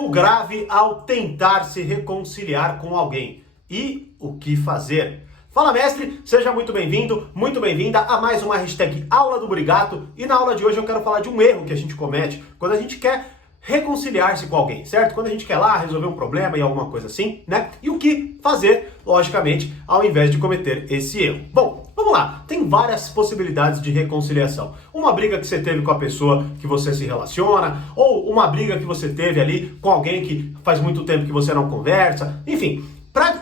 Erro grave ao tentar se reconciliar com alguém. E o que fazer? Fala, mestre, seja muito bem-vindo, muito bem-vinda a mais uma hashtag Aula do Burigato. E na aula de hoje eu quero falar de um erro que a gente comete quando a gente quer reconciliar-se com alguém, certo? Quando a gente quer lá resolver um problema e alguma coisa assim, né? E o que fazer, logicamente, ao invés de cometer esse erro. Bom, vamos lá. Tem várias possibilidades de reconciliação. Uma briga que você teve com a pessoa que você se relaciona, ou uma briga que você teve ali com alguém que faz muito tempo que você não conversa. Enfim,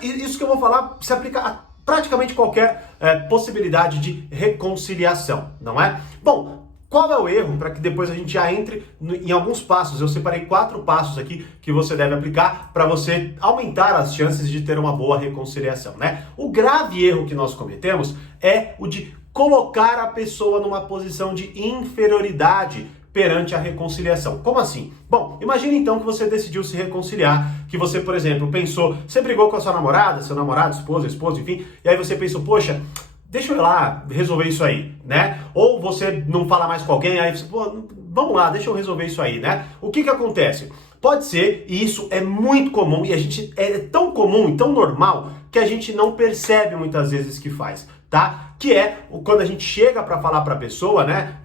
isso que eu vou falar se aplica a praticamente qualquer possibilidade de reconciliação, não é? Bom, qual é o erro para que depois a gente já entre em alguns passos? Eu separei 4 passos aqui que você deve aplicar para você aumentar as chances de ter uma boa reconciliação, né? O grave erro que nós cometemos é o de colocar a pessoa numa posição de inferioridade perante a reconciliação. Como assim? Bom, imagine então que você decidiu se reconciliar, que você, por exemplo, pensou, você brigou com a sua namorada, seu namorado, esposa, enfim, e aí você pensou, poxa, deixa eu ir lá resolver isso aí, né? Ou você não fala mais com alguém, aí você, pô, vamos lá, deixa eu resolver isso aí, né? O que acontece? Pode ser, e isso é muito comum, e a gente é tão comum e tão normal, que a gente não percebe muitas vezes que faz, tá? Que é quando a gente chega para falar para a pessoa, né?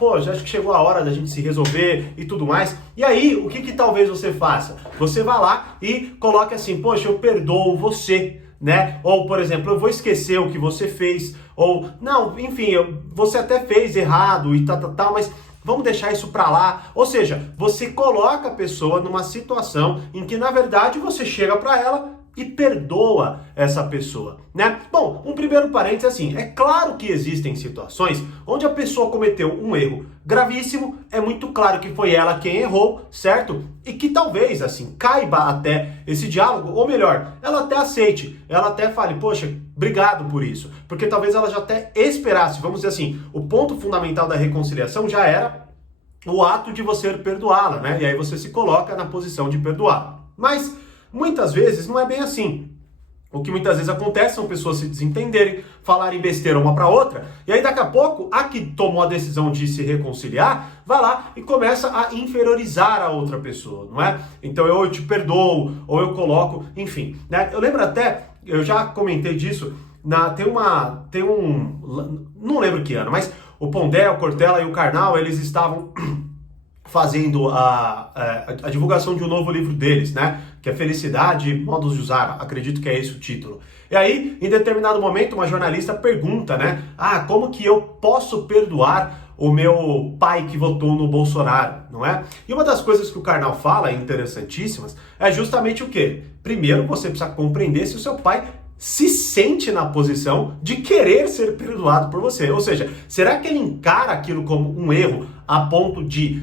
Pô, já acho que chegou a hora da gente se resolver e tudo mais. E aí, o que talvez você faça? Você vai lá e coloque assim, poxa, eu perdoo você, né? Ou, por exemplo, eu vou esquecer o que você fez, ou, não, enfim, você até fez errado e tal, mas vamos deixar isso pra lá. Ou seja, você coloca a pessoa numa situação em que, na verdade, você chega pra ela e perdoa essa pessoa, né? Bom, um primeiro parênteses assim, é claro que existem situações onde a pessoa cometeu um erro gravíssimo, é muito claro que foi ela quem errou, certo? E que talvez, assim, caiba até esse diálogo, ou melhor, ela até aceite, ela até fale, poxa, obrigado por isso, porque talvez ela já até esperasse, vamos dizer assim, o ponto fundamental da reconciliação já era o ato de você perdoá-la, né? E aí você se coloca na posição de perdoá-la. Mas muitas vezes não é bem assim. O que muitas vezes acontece são pessoas se desentenderem, falarem besteira uma para outra, e aí daqui a pouco a que tomou a decisão de se reconciliar, vai lá e começa a inferiorizar a outra pessoa, não é? Então eu te perdoo, ou eu coloco, enfim, né? Eu lembro até, eu já comentei disso, não lembro que ano, mas o Pondé, o Cortella e o Karnal, eles estavam fazendo a divulgação de um novo livro deles, né? Que é Felicidade, Modos de Usar, acredito que é esse o título. E aí, em determinado momento, uma jornalista pergunta, né? Como que eu posso perdoar o meu pai que votou no Bolsonaro, não é? E uma das coisas que o Karnal fala, interessantíssimas, é justamente o quê? Primeiro, você precisa compreender se o seu pai se sente na posição de querer ser perdoado por você. Ou seja, será que ele encara aquilo como um erro a ponto de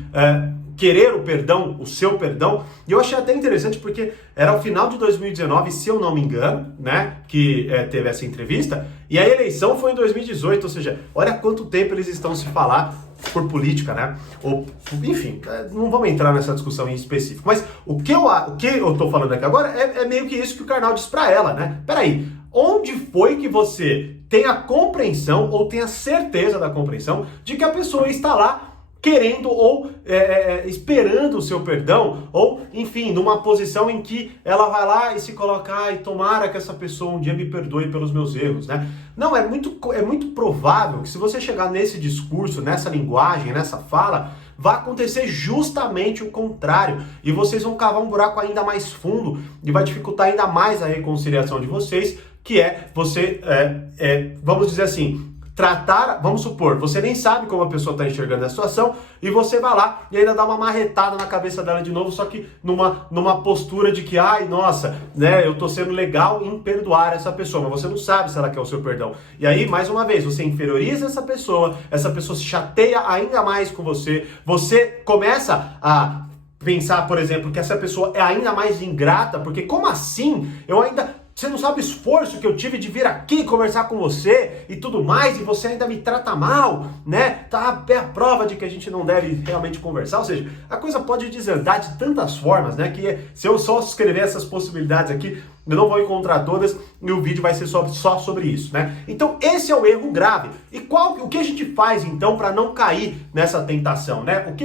querer o perdão, o seu perdão? E eu achei até interessante porque era o final de 2019, se eu não me engano, né, que teve essa entrevista, e a eleição foi em 2018, ou seja, olha quanto tempo eles estão se falar por política, né? Ou, enfim, não vamos entrar nessa discussão em específico, mas o que eu tô falando aqui agora é meio que isso que o Karnal diz pra ela, né? Peraí, onde foi que você tem a compreensão ou tem a certeza da compreensão de que a pessoa está lá querendo ou esperando o seu perdão, ou, enfim, numa posição em que ela vai lá e se coloca, e tomara que essa pessoa um dia me perdoe pelos meus erros, né? Não, é muito provável que se você chegar nesse discurso, nessa linguagem, nessa fala, vai acontecer justamente o contrário, e vocês vão cavar um buraco ainda mais fundo, e vai dificultar ainda mais a reconciliação de vocês, que é você, vamos dizer assim, vamos supor, você nem sabe como a pessoa está enxergando a situação e você vai lá e ainda dá uma marretada na cabeça dela de novo, só que numa postura de que, ai, nossa, né, eu tô sendo legal em perdoar essa pessoa, mas você não sabe se ela quer o seu perdão. E aí, mais uma vez, você inferioriza essa pessoa se chateia ainda mais com você, você começa a pensar, por exemplo, que essa pessoa é ainda mais ingrata, porque como assim? Você não sabe o esforço que eu tive de vir aqui conversar com você e tudo mais, e você ainda me trata mal, né? Tá a prova de que a gente não deve realmente conversar. Ou seja, a coisa pode desandar de tantas formas, né? Que se eu só escrever essas possibilidades aqui, eu não vou encontrar todas e o vídeo vai ser só sobre isso, né? Então esse é o erro grave. E o que a gente faz então para não cair nessa tentação, né?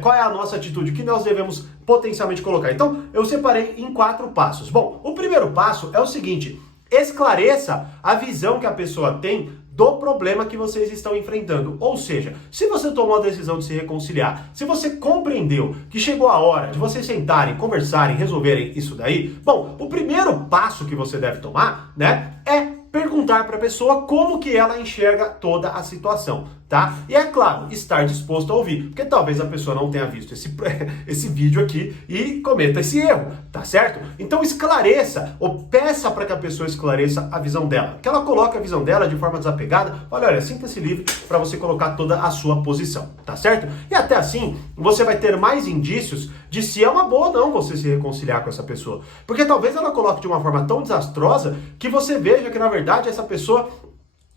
Qual é a nossa atitude? O que nós devemos potencialmente colocar? Então eu separei em 4 passos. Bom, o primeiro passo é o seguinte: esclareça a visão que a pessoa tem do problema que vocês estão enfrentando. Ou seja, se você tomou a decisão de se reconciliar, se você compreendeu que chegou a hora de vocês sentarem, conversarem, resolverem isso daí, bom, o primeiro passo que você deve tomar, né, é perguntar para a pessoa como que ela enxerga toda a situação, tá? E é claro, estar disposto a ouvir, porque talvez a pessoa não tenha visto esse vídeo aqui e cometa esse erro, tá certo? Então esclareça, ou peça para que a pessoa esclareça a visão dela, que ela coloque a visão dela de forma desapegada. Olha, sinta-se livre para você colocar toda a sua posição, tá certo? E até assim, você vai ter mais indícios de se é uma boa ou não você se reconciliar com essa pessoa, porque talvez ela coloque de uma forma tão desastrosa que você veja que na verdade essa pessoa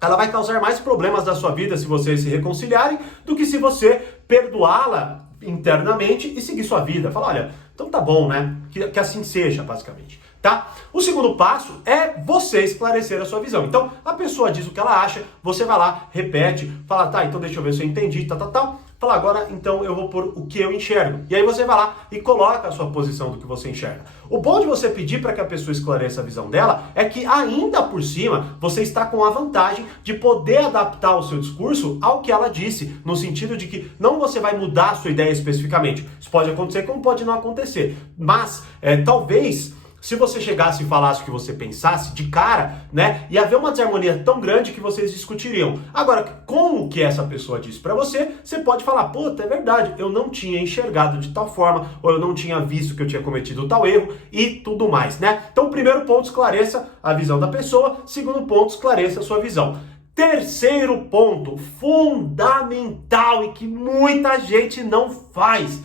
ela vai causar mais problemas na sua vida se vocês se reconciliarem do que se você perdoá-la internamente e seguir sua vida. Fala, olha, então tá bom, né? Que assim seja, basicamente, tá? O segundo passo é você esclarecer a sua visão. Então, a pessoa diz o que ela acha, você vai lá, repete, fala, tá, então deixa eu ver se eu entendi, tal. Fala, agora então eu vou pôr o que eu enxergo. E aí você vai lá e coloca a sua posição do que você enxerga. O bom de você pedir para que a pessoa esclareça a visão dela é que ainda por cima você está com a vantagem de poder adaptar o seu discurso ao que ela disse, no sentido de que não você vai mudar a sua ideia especificamente. Isso pode acontecer como pode não acontecer. Mas talvez, se você chegasse e falasse o que você pensasse de cara, né, ia haver uma desarmonia tão grande que vocês discutiriam. Agora, com o que essa pessoa disse pra você, você pode falar, puta, é verdade, eu não tinha enxergado de tal forma, ou eu não tinha visto que eu tinha cometido tal erro, e tudo mais, né? Então, primeiro ponto, esclareça a visão da pessoa. Segundo ponto, esclareça a sua visão. Terceiro ponto, fundamental e que muita gente não faz: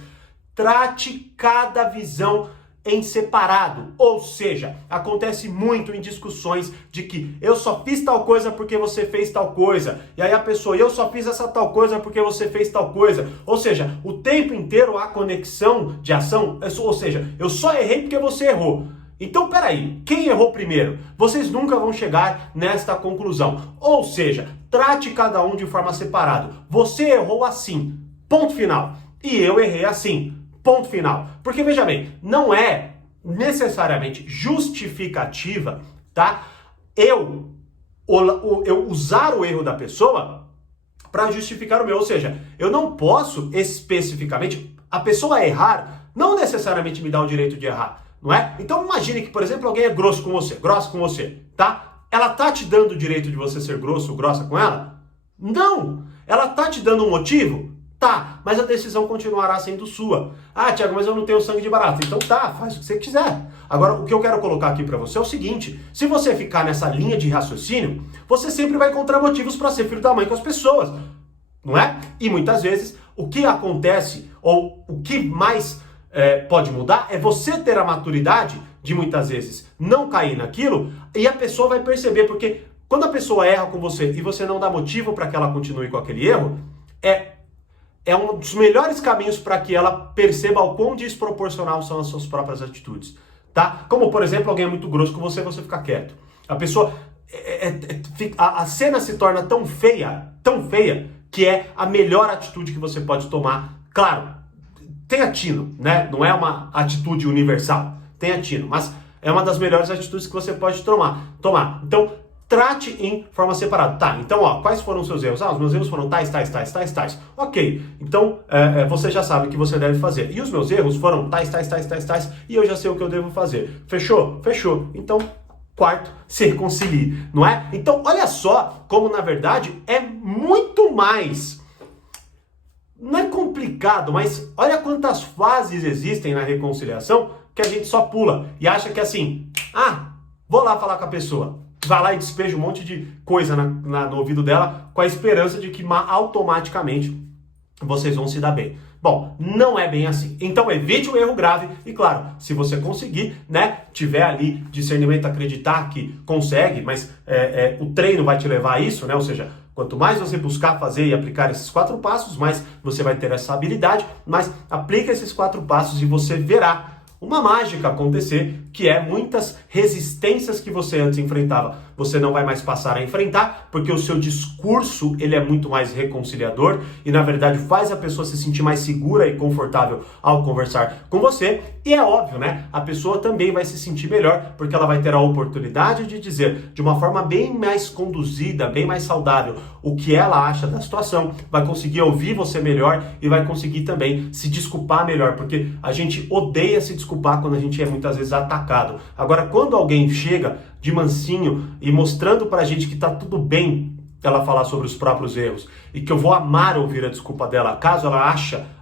trate cada visão em separado. Ou seja, acontece muito em discussões de que eu só fiz tal coisa porque você fez tal coisa, e aí a pessoa, eu só fiz essa tal coisa porque você fez tal coisa. Ou seja, o tempo inteiro há conexão de ação, ou seja, eu só errei porque você errou. Então, peraí, quem errou primeiro? Vocês nunca vão chegar nesta conclusão. Ou seja, trate cada um de forma separada. Você errou assim, ponto final. E eu errei assim, ponto final. Porque, veja bem, não é necessariamente justificativa, tá? Eu usar o erro da pessoa para justificar o meu. Ou seja, eu não posso especificamente, a pessoa errar não necessariamente me dá o direito de errar, não é? Então imagine que, por exemplo, alguém é grossa com você, tá? Ela tá te dando o direito de você ser grosso ou grossa com ela? Não! Ela tá te dando um motivo? Tá, mas a decisão continuará sendo sua. Ah, Thiago, mas eu não tenho sangue de barata. Então tá, faz o que você quiser. Agora, o que eu quero colocar aqui pra você é o seguinte: se você ficar nessa linha de raciocínio, você sempre vai encontrar motivos para ser filho da mãe com as pessoas, não é? E muitas vezes, o que acontece, ou o que mais pode mudar, é você ter a maturidade de muitas vezes não cair naquilo, e a pessoa vai perceber, porque quando a pessoa erra com você e você não dá motivo para que ela continue com aquele erro, é um dos melhores caminhos para que ela perceba o quão desproporcional são as suas próprias atitudes, tá? Como, por exemplo, alguém é muito grosso com você fica quieto. A pessoa, a cena se torna tão feia, que é a melhor atitude que você pode tomar. Claro, tenha tino, né? Não é uma atitude universal, tenha tino, mas é uma das melhores atitudes que você pode tomar. Então, trate em forma separada. Tá, então, quais foram os seus erros? Os meus erros foram tais. Ok, então você já sabe o que você deve fazer. E os meus erros foram tais, e eu já sei o que eu devo fazer. Fechou? Fechou. Então, quarto, se reconcilie, não é? Então, olha só como, na verdade, é muito mais... Não é complicado, mas olha quantas fases existem na reconciliação que a gente só pula e acha que assim, vou lá falar com a pessoa. Vai lá e despeja um monte de coisa no ouvido dela com a esperança de que automaticamente vocês vão se dar bem. Bom, não é bem assim. Então evite o erro grave e, claro, se você conseguir, né, tiver ali discernimento, acreditar que consegue, mas o treino vai te levar a isso, né? Ou seja, quanto mais você buscar fazer e aplicar esses 4 passos, mais você vai ter essa habilidade, mas aplica esses 4 passos e você verá uma mágica acontecer, que é muitas resistências que você antes enfrentava, você não vai mais passar a enfrentar, porque o seu discurso ele é muito mais reconciliador e na verdade faz a pessoa se sentir mais segura e confortável ao conversar com você. E é óbvio, né? A pessoa também vai se sentir melhor, porque ela vai ter a oportunidade de dizer de uma forma bem mais conduzida, bem mais saudável, o que ela acha da situação, vai conseguir ouvir você melhor e vai conseguir também se desculpar melhor, porque a gente odeia se desculpar quando a gente é muitas vezes atacado. Agora, quando alguém chega de mansinho e mostrando pra gente que tá tudo bem ela falar sobre os próprios erros e que eu vou amar ouvir a desculpa dela, caso ela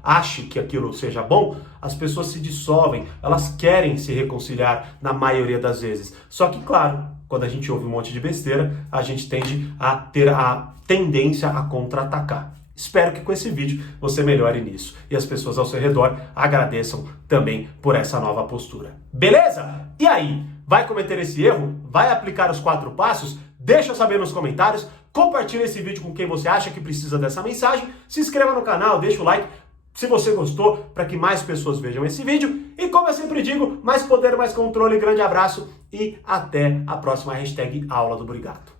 ache que aquilo seja bom, as pessoas se dissolvem, elas querem se reconciliar na maioria das vezes. Só que, claro, quando a gente ouve um monte de besteira, a gente tende a ter a tendência a contra-atacar. Espero que com esse vídeo você melhore nisso e as pessoas ao seu redor agradeçam também por essa nova postura. Beleza? E aí, vai cometer esse erro? Vai aplicar os 4 passos? Deixa eu saber nos comentários, compartilha esse vídeo com quem você acha que precisa dessa mensagem, se inscreva no canal, deixa o like se você gostou, para que mais pessoas vejam esse vídeo. E como eu sempre digo, mais poder, mais controle, grande abraço e até a próxima hashtag Aula do Brigato.